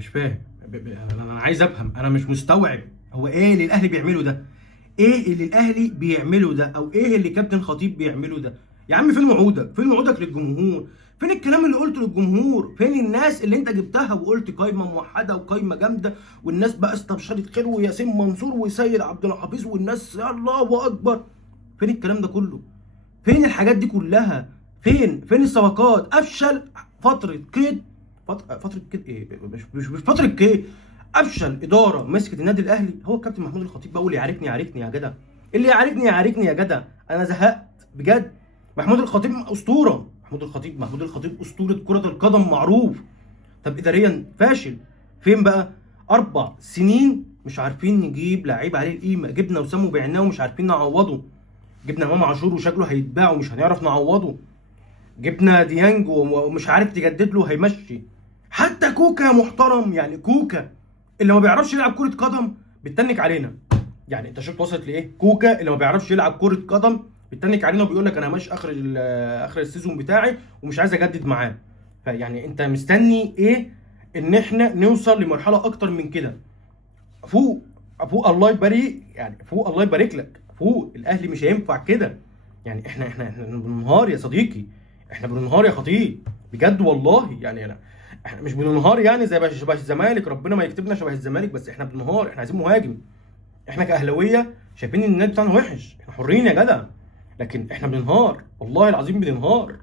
مش فاهم. انا عايز افهم، انا مش مستوعب هو ايه اللي الاهلي بيعمله ده؟ ايه اللي الاهلي بيعمله ده؟ او ايه اللي كابتن خطيب بيعمله ده؟ يا عم فين وعودك؟ فين وعودك للجمهور؟ فين الكلام اللي قلته للجمهور؟ فين الناس اللي انت جبتها وقلت قايمه موحده وقايمه جامده والناس بقى استبشرت خير وياسين منصور وسيد عبد الحفيظ والناس يا الله اكبر؟ فين الكلام ده كله؟ فين الحاجات دي كلها؟ فين الصفقات؟ افشل فتره قيد، فتره قيد ايه؟ مش فتره قيد، افشل اداره مسكت النادي الاهلي هو الكابتن محمود الخطيب. بقول يعاركني يعاركني يا جدع، اللي يعاركني يعاركني يا جدع، انا زهقت بجد. محمود الخطيب اسطوره، محمود الخطيب اسطوره كره القدم معروف. طب اداريا فاشل. فين بقى؟ 4 سنين مش عارفين نجيب لعيب عليه القيمه، جبنا وسام وبعناه ومش عارفين نعوضه، جبنا امام عاشور وشكله هيتباع ومش هنعرف نعوضه، جبنا ديانج ومش عارف تجدد له هيمشي. حتى كوكا يا محترم، يعني كوكا اللي ما بيعرفش يلعب كرة قدم بتتنك علينا. يعني انت شفت وصلت لايه؟ كوكا اللي ما بيعرفش يلعب كرة قدم بتتنك علينا وبيقول لك انا ماشي اخر السيزون بتاعي ومش عايز اجدد معاه. فيعني انت مستني ايه؟ ان احنا نوصل لمرحلة اكتر من كده. فوق، فوق الله يبارك، يعني فوق الله يبارك لك، فوق. الاهلي مش هينفع كده. يعني احنا بننهار يا صديقي، احنا بننهار يا خطيب بجد والله. يعني احنا مش بننهار يعني زي شبه الزمالك، ربنا ما يكتبنا شبه الزمالك، بس احنا بننهار. احنا عايزين مهاجم. احنا كاهلاويه شايفين ان النادي بتاعنا وحش، احنا حرين يا جدع، لكن احنا بننهار والله العظيم بننهار.